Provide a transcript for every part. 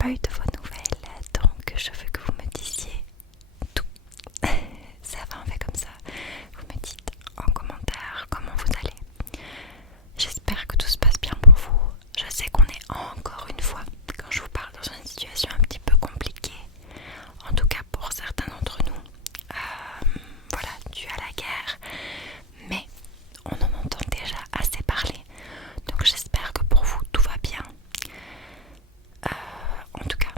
pas eu de vos nouvelles, donc je veux que vous me disiez tout. Ça va, on fait comme ça. Vous me dites en commentaire comment vous allez. J'espère que tout se passe bien pour vous. Je sais qu'on est encore une fois, quand je vous parle, dans une situation un petit peu compliquée, en tout cas pour certains d'entre nous, voilà, dû à la guerre, mais on en entend déjà assez parler, donc j'espère que pour vous tout va bien. En tout cas,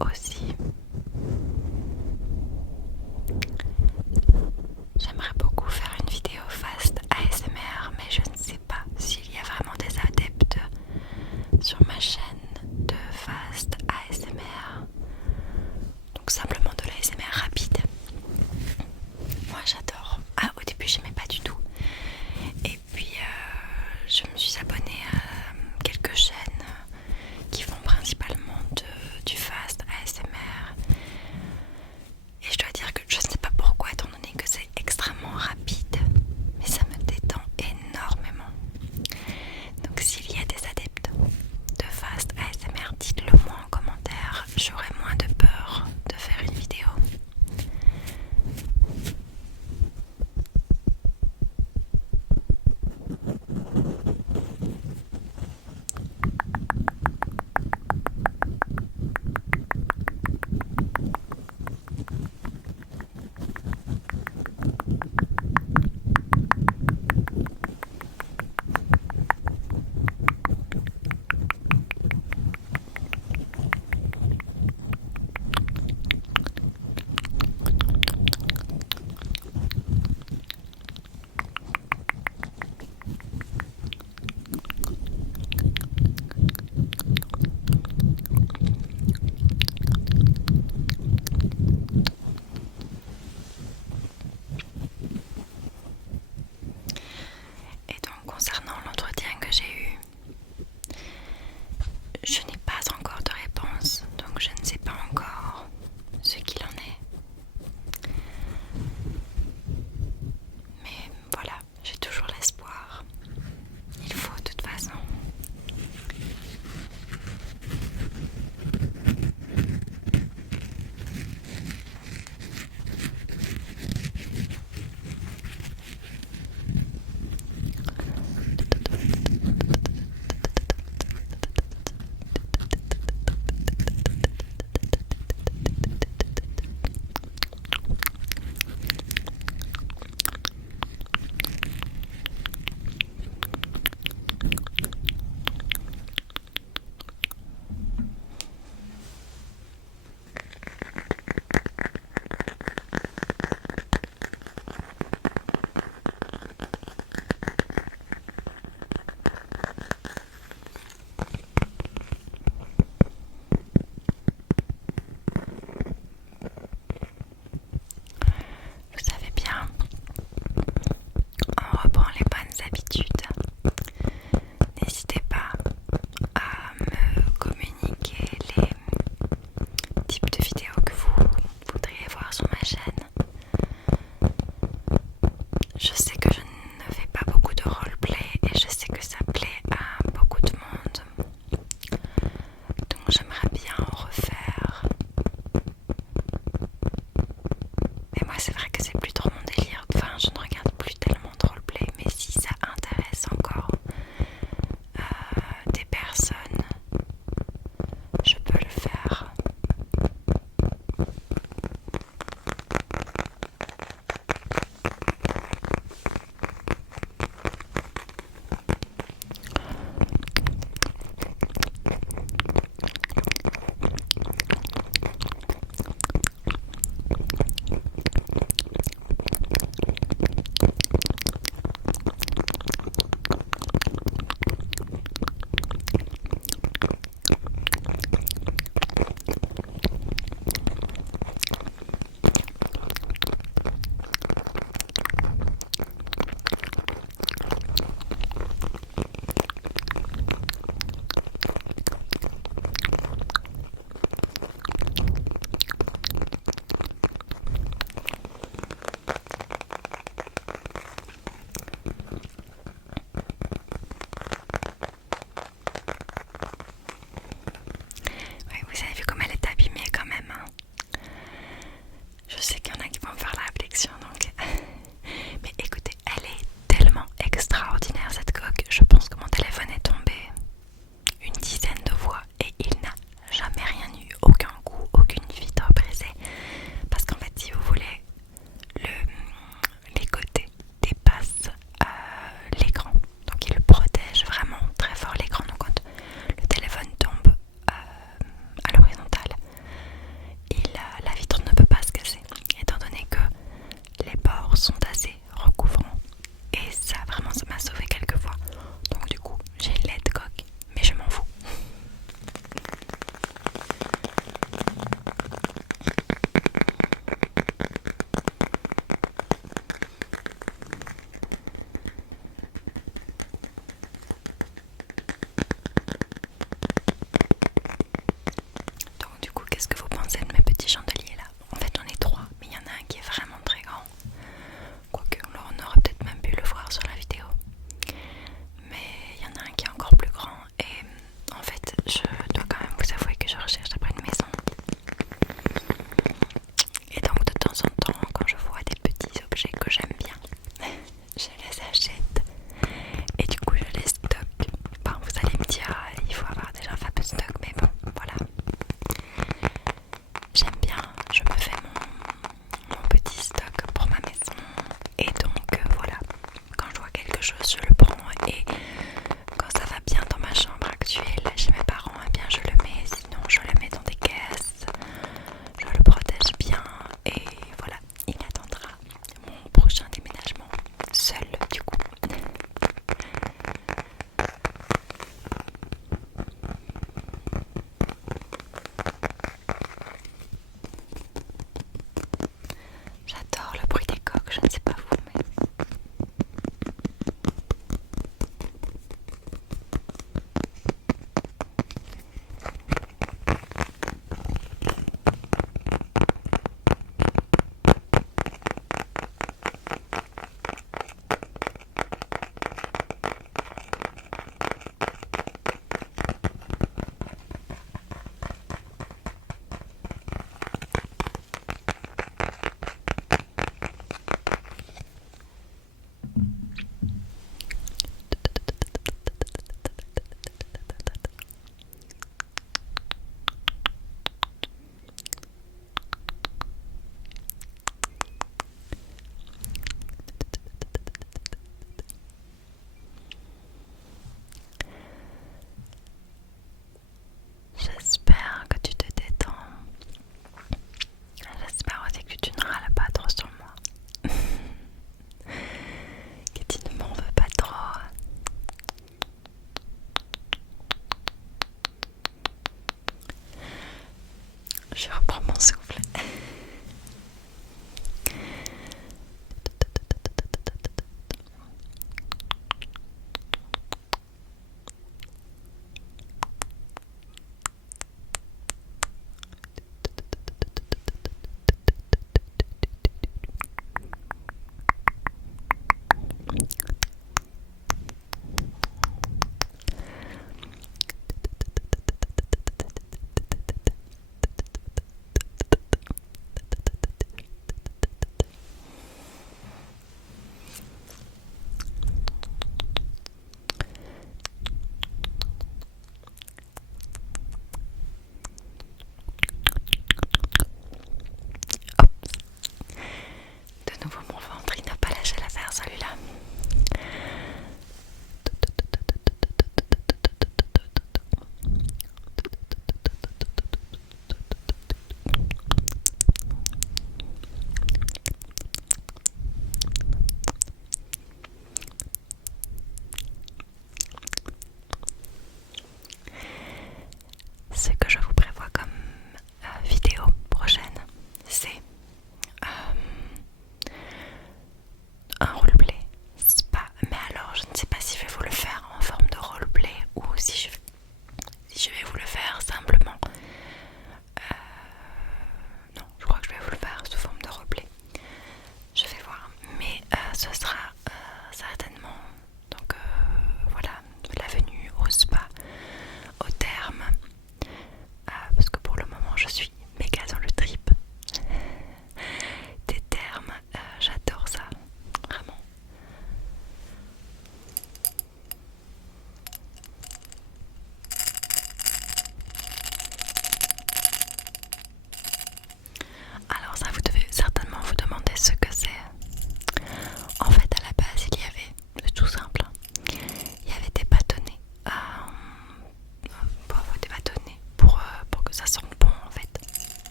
aussi. J'aimerais beaucoup faire une vidéo fast ASMR, mais je ne sais pas s'il y a vraiment des adeptes sur ma chaîne de fast ASMR. Donc simplement de l'ASMR rapide. Moi j'adore. Ah, au début j'aimais pas du tout. Et puis je me suis abonnée à quelques chaînes qui font principalement du fast ASMR.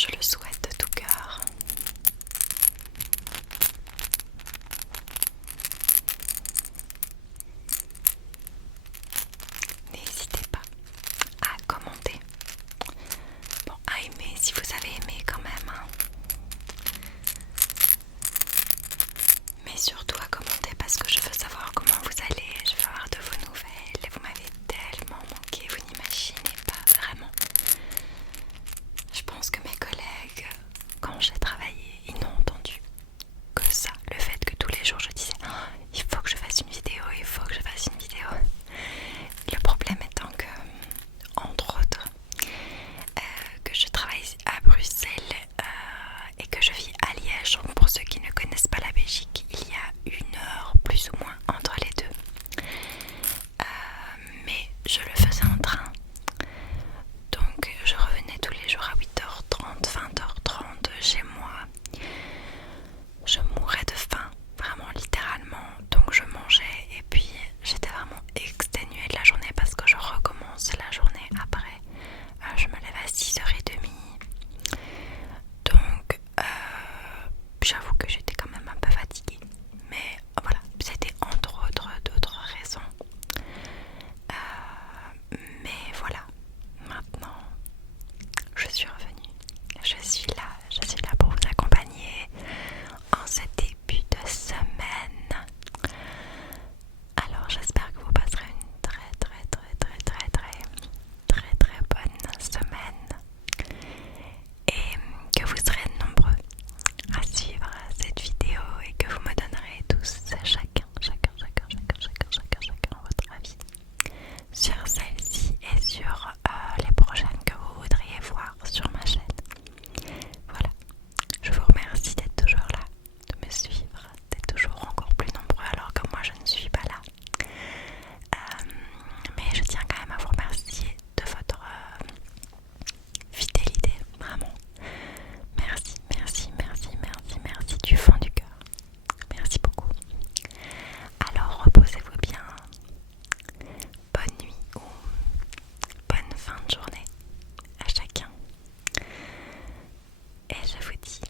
je le souhaite de tout cœur. N'hésitez pas à commenter, bon, à aimer si vous avez aimé quand même, hein. Mais surtout à commenter parce que je veux savoir comment vous allez, je veux avoir de vos nouvelles. Vous m'avez tellement manqué, vous n'imaginez pas vraiment. Je pense que mes collègues, quand j'ai travaillé, ils n'ont entendu que ça. Le fait que tous les jours je disais oh, il faut que je fasse une vidéo, il faut que je fasse une vidéo. Le problème étant que, entre autres, que je travaille à Bruxelles et que je vis à Liège. Donc pour ceux qui ne connaissent pas la Belgique, il y a 1 heure plus ou moins entre les deux. Mais je le faisais en train. Donc je revenais tous les jours à 8h30, 20h30 chez moi. Je mourais de faim, vraiment littéralement. Donc je mangeais et puis j'étais vraiment exténuée de la journée parce que je recommence la journée après. Je me lève à 6h30. Donc j'avoue que j'étais quand même un peu fatiguée. Mais voilà, c'était entre autres d'autres raisons. Mais voilà, maintenant je suis revenue. Je suis là pour vous accompagner en ce début de semaine. Alors j'espère que vous passerez une très bonne semaine et que vous serez nombreux à suivre cette vidéo et que vous me donnerez tous chacun votre avis sur celle-ci et sur les prochaines que vous voudriez voir sur ma chaîne. Voilà, je vous remercie d'être toujours là, de me suivre, d'être toujours encore plus nombreux alors que moi je ne suis pas là. Mais je tiens quand même à vous remercier de votre fidélité, vraiment. Merci du fond du cœur. Merci beaucoup. Alors reposez-vous bien. Bonne nuit ou bonne fin de journée à chacun. Et je vous dis